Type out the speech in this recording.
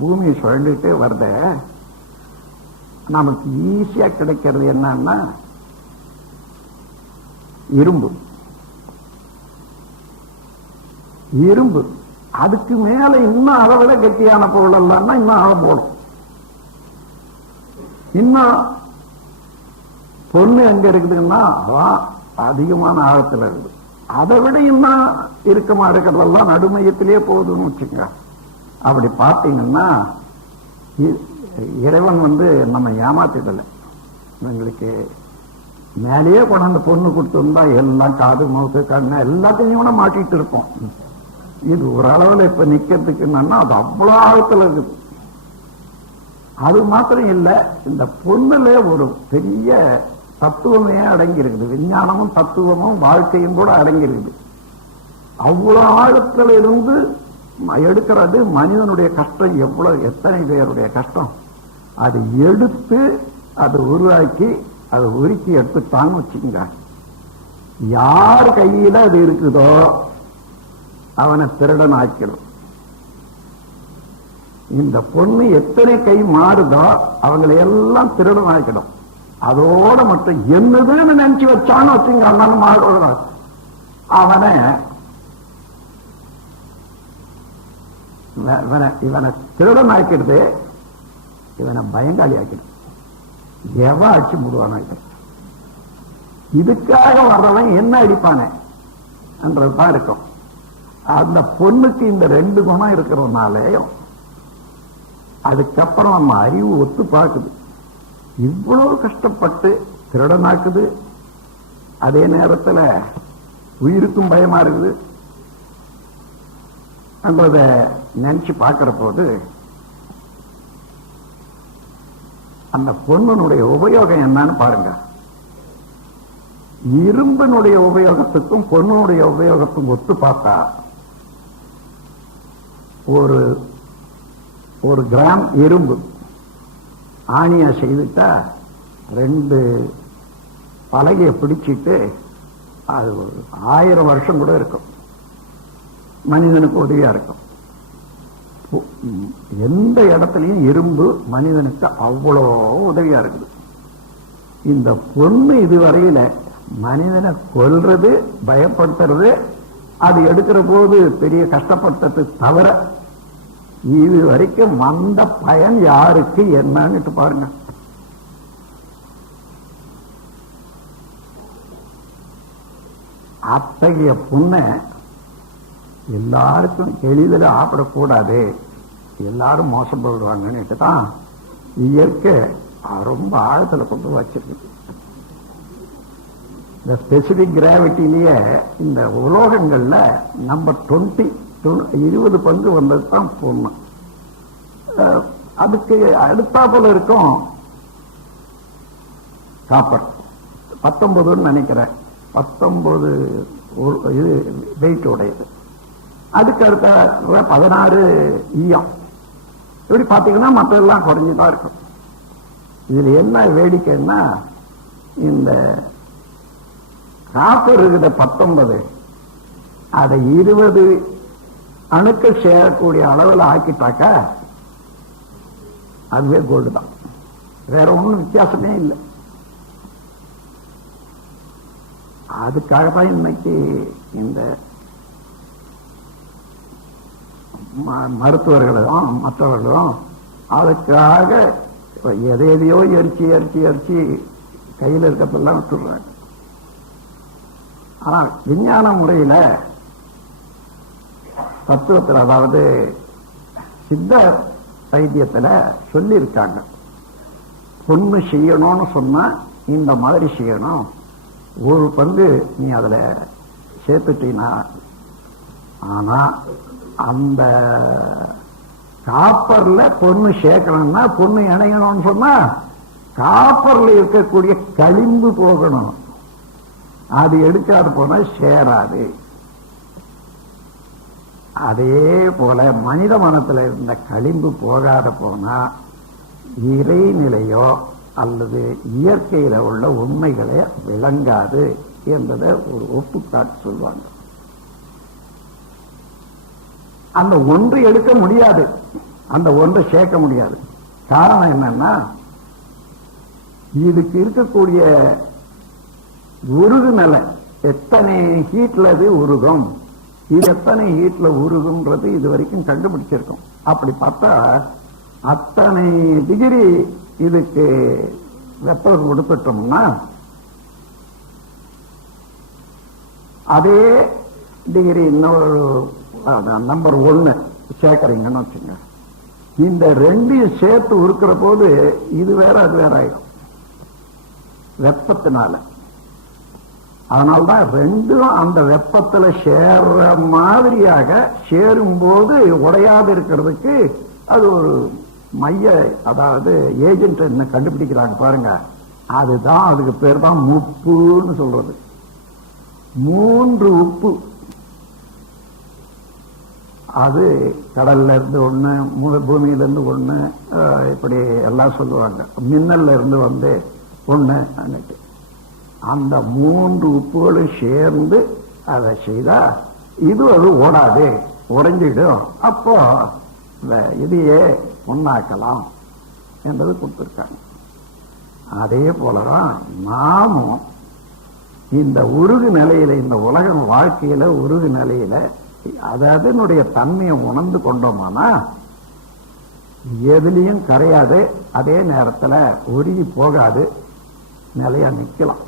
பூமி சுழண்டுகிட்டே வருத நமக்கு ஈஸியா கிடைக்கிறது என்னன்னா இரும்பு. இரும்பு அதுக்கு மேல இன்னும் அதை விட கெட்டியான பொருள் எல்லாம் இன்னும் ஆழம் போடும். இன்னும் பொண்ணு எங்க இருக்குதுன்னா அதிகமான ஆழத்துல இருக்குது. அதை விட இன்னும் இறுக்கமா இருக்கிறதெல்லாம் நடுமையத்திலேயே போகுதுன்னு வச்சுங்க. அப்படி பார்த்தீங்கன்னா இறைவன் நம்ம ஏமாத்திடல. எங்களுக்கு மேலேயே கொண்டாந்து பொண்ணு கொடுத்துருந்தா எல்லாம் காது மூக்கு கண்ணு எல்லாத்தையும் கூட மாட்டிட்டு இருப்போம். இது ஓரளவுல இப்ப நிக்கிறதுக்கு என்னன்னா அது அவ்வளவு ஆழத்துல இருக்குது. அது மாத்திரம் இல்ல, இந்த பொண்ணுல ஒரு பெரிய தத்துவமே அடங்கி இருக்குது. விஞ்ஞானமும் தத்துவமும் வாழ்க்கையும் கூட அடங்கி இருக்குது. அவ்வளவு ஆழத்துல இருந்து எடுக்கிறது மனிதனுடைய கஷ்டம். எவ்வளவு எத்தனை பேருடைய கஷ்டம் அது எடுத்து அது உருவாக்கி அதை உருக்கி எடுத்துட்டான்னு வச்சுக்கோங்க. யார் கையில அது இருக்குதோ அவனை திருடன் ஆக்கிடும். இந்த பொண்ணு எத்தனை கை மாறுதோ அவங்களை எல்லாம் திருடன் ஆக்கிடும். அதோட மட்டும் என்னதுன்னு நினைச்சு வச்சான்னு வச்சுங்க அண்ணன் மாறுவான். அவனை இவனை திருடன் ஆக்கிடுது, இவனை பயங்காளி ஆக்கிடுது. எவன் அடிச்சு முடுவான். இதுக்காக வர்றவன் என்ன அடிப்பானே என்றதுதான் இருக்கும். அந்த பொண்ணுக்கு இந்த ரெண்டு குணம் இருக்கிறதுனாலேயும் அதுக்கப்புறம் நம்ம அறிவு ஒத்து பார்க்குது. இவ்வளவு கஷ்டப்பட்டு திருடனாக்குது, அதே நேரத்தில் உயிருக்கும் பயமா இருக்குது என்றத நினைச்சு பார்க்கிற போது அந்த பொண்ணுடைய உபயோகம் என்னன்னு பாருங்க. இரும்பினுடைய உபயோகத்துக்கும் பொண்ணுடைய உபயோகத்துக்கும் ஒத்து பார்த்தா ஒரு கிராம் இரும்பு ஆணியா செய்துட்டா 2 பலகையை பிடிச்சிட்டு அது 1000 வருஷம் கூட இருக்கும். மனிதனுக்கு உதவியா இருக்கும். எந்த இடத்துலயும் இரும்பு மனிதனுக்கு அவ்வளோ உதவியா இருக்குது. இந்த பொண்ணு இதுவரையில மனிதனை கொல்றது, பயப்படுத்துறது, அது எடுக்கிற போது பெரிய கஷ்டப்பட்டது தவிர இது வரைக்கும் வந்த பயன் யாருக்கு என்னன்னு பாருங்க. அத்தகைய பொண்ணை எல்லாருக்கும் எளிதில் ஆப்பிடக்கூடாது, எல்லாரும் மோசப்படுவாங்கன்னு தான் இயற்கை ரொம்ப ஆழத்துல கொண்டு வச்சிருக்கு. இந்த ஸ்பெசிபிக் கிராவிட்டிலேயே இந்த உலோகங்கள்ல நம்பர் 20 பங்கு வந்தது தான் பொண்ணு. அதுக்கு அடுத்தாப்புல இருக்கும் காப்பர் 19 நினைக்கிறேன். 19 இது வெயிட் உடையது. அதுக்கு அடுத்த 16 ஈயம். இப்படி பார்த்தீங்கன்னா மற்றெல்லாம் குறைஞ்சுதான் இருக்கும். இதுல என்ன வேடிக்கைன்னா இந்த காப்பர் இருக்கிற 19 அதை 20 அணுக்கள் சேரக்கூடிய அளவில் ஆக்கிட்டாக்க அதுவே கோல்டு தான். வேற ஒன்றும் வித்தியாசமே இல்லை. அதுக்காக தான் இன்னைக்கு இந்த மருத்துவர்களும் மற்றவர்களும் அதுக்காக எதையோ எரிச்சு எரிச்சு எரிச்சு கையில் இருக்கப்பெல்லாம் விட்டுடுறாங்க. ஆனா விஞ்ஞான முறையில தத்துவத்தில், அதாவது சித்த வைத்தியத்துல சொல்லி இருக்காங்க, பொண்ணு செய்யணும்னு சொன்னா இந்த மாதிரி செய்யணும், 1 பங்கு நீ அதுல சேர்த்துட்டீனா. ஆனா அந்த காப்பர்ல பொண்ணு சேர்க்கணும்னா, பொண்ணு இணையணும்னு சொன்னா காப்பர்ல இருக்கக்கூடிய களிம்பு போகணும். அது எடுக்காது போனா சேராது. அதே போல மனித மனத்துல இருந்த களிம்பு போகாத போனா இறைநிலையோ அல்லது இயற்கையில உள்ள உண்மைகளே விளங்காது என்பதை ஒரு ஒப்புக்காட்டு சொல்லுவாங்க. அந்த ஒன்று எடுக்க முடியாது. அந்த ஒன்றை சேர்க்க முடியாது. காரணம் என்னன்னா, இதுக்கு இருக்கக்கூடிய உருகு நிலை எத்தனை ஹீட்ல அது உருகும், இது எத்தனை ஹீட்ல உருகும்ன்றது இது வரைக்கும் கண்டுபிடிச்சிருக்கோம். அப்படி பார்த்தா அத்தனை டிகிரி இதுக்கு வெப்பம் கொடுத்துட்டோம்னா அதே டிகிரி இன்னொரு நம்பர் 1 சேர்க்கறீங்கன்னு வச்சுங்க. இந்த ரெண்டையும் சேர்த்து உருக்கிற போது இது வேற அது வேற ஆயிடும் வெப்பத்தினால. அதனால்தான் ரெண்டும் அந்த வெப்பத்துல சேர்ற மாதிரியாக சேரும் போது உடையாது இருக்கிறதுக்கு அது ஒரு மைய, அதாவது ஏஜென்ட் என்ன கண்டுபிடிக்கிறாங்க பாருங்க, அதுதான் அதுக்கு பேர் தான் உப்புன்னு சொல்றது. 3 உப்பு, அது கடல்ல இருந்து ஒண்ணு, பூமியில இருந்து ஒண்ணு, இப்படி எல்லாம் சொல்லுவாங்க. மின்னல்ல இருந்து வந்து ஒண்ணு. அந்த 3 உப்புகளும் சேர்ந்து அதை செய்தா இது அது ஓடாது, உடைஞ்சிடும். அப்போ இதையே ஒண்ணாக்கலாம் என்பது கொடுத்திருக்காங்க. அதே போலதான் நாமும் இந்த உருகு நிலையில, இந்த உலக வாழ்க்கையில உருகு நிலையில அதனுடைய தன்மையை உணர்ந்து கொண்டோமானா எதுலையும் கரையாது, அதே நேரத்தில் உருகி போகாது, நிலையா நிக்கலாம்.